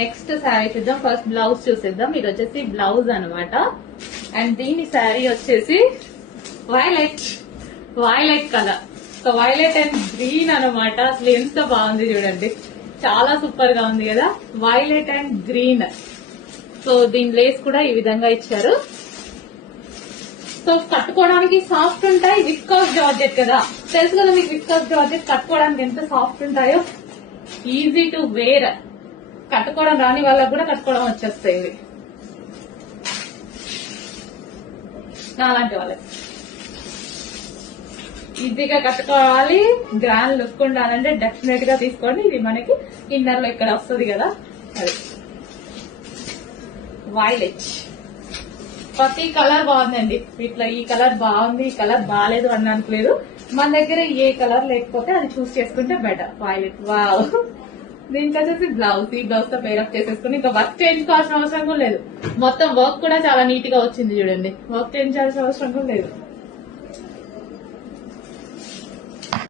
Next sari చూద్దాం. First blouse చూసేద్దాం. ఇది వచ్చేసి బ్లౌజ్ అనమాట. అండ్ దీని శారీ వచ్చేసి violet colour. So violet and green అనమాట. అసలు ఎంత బాగుంది చూడండి, చాలా సూపర్ గా ఉంది కదా, వైలెట్ అండ్ గ్రీన్. సో దీని లేస్ కూడా ఈ విధంగా ఇచ్చారు. సో కట్టుకోవడానికి సాఫ్ట్ ఉంటాయి. విస్కాస్ జార్జెట్ కదా, తెలుసు కదా మీకు విస్కాస్ జార్జెట్ కట్టుకోవడానికి ఎంత సాఫ్ట్ ఉంటాయో. ఈజీ టు వేర్, కట్టుకోవడం రాని వాళ్ళకి కూడా కట్టుకోవడం వచ్చేస్తాయి ఇవి, నాలాంటి వాళ్ళకి ఈజీగా కట్టుకోవాలి. గ్రాండ్ లుక్ ఉండాలంటే డెఫినెట్ గా తీసుకోండి. ఇది మనకి ఇన్నర్ లో ఇక్కడ వస్తుంది కదా, అది వైలెట్. ప్రతి కలర్ బాగుందండి ఇట్లా. ఈ కలర్ బాగుంది, ఈ కలర్ బాగాలేదు అనడానికి లేదు. మన దగ్గర ఏ కలర్ లేకపోతే అది చూస్ చేసుకుంటే బెటర్. Violet wow. దీనికి వచ్చేసి బ్లౌజ్, ఈ బ్లౌజ్ తో పేరప్ చేసేసుకుని ఇంకా వర్క్ చేయించుకోవాల్సిన అవసరం కూడా లేదు. మొత్తం వర్క్ కూడా చాలా నీట్ గా వచ్చింది చూడండి, వర్క్ చేయించాల్సిన అవసరం కూడా లేదు.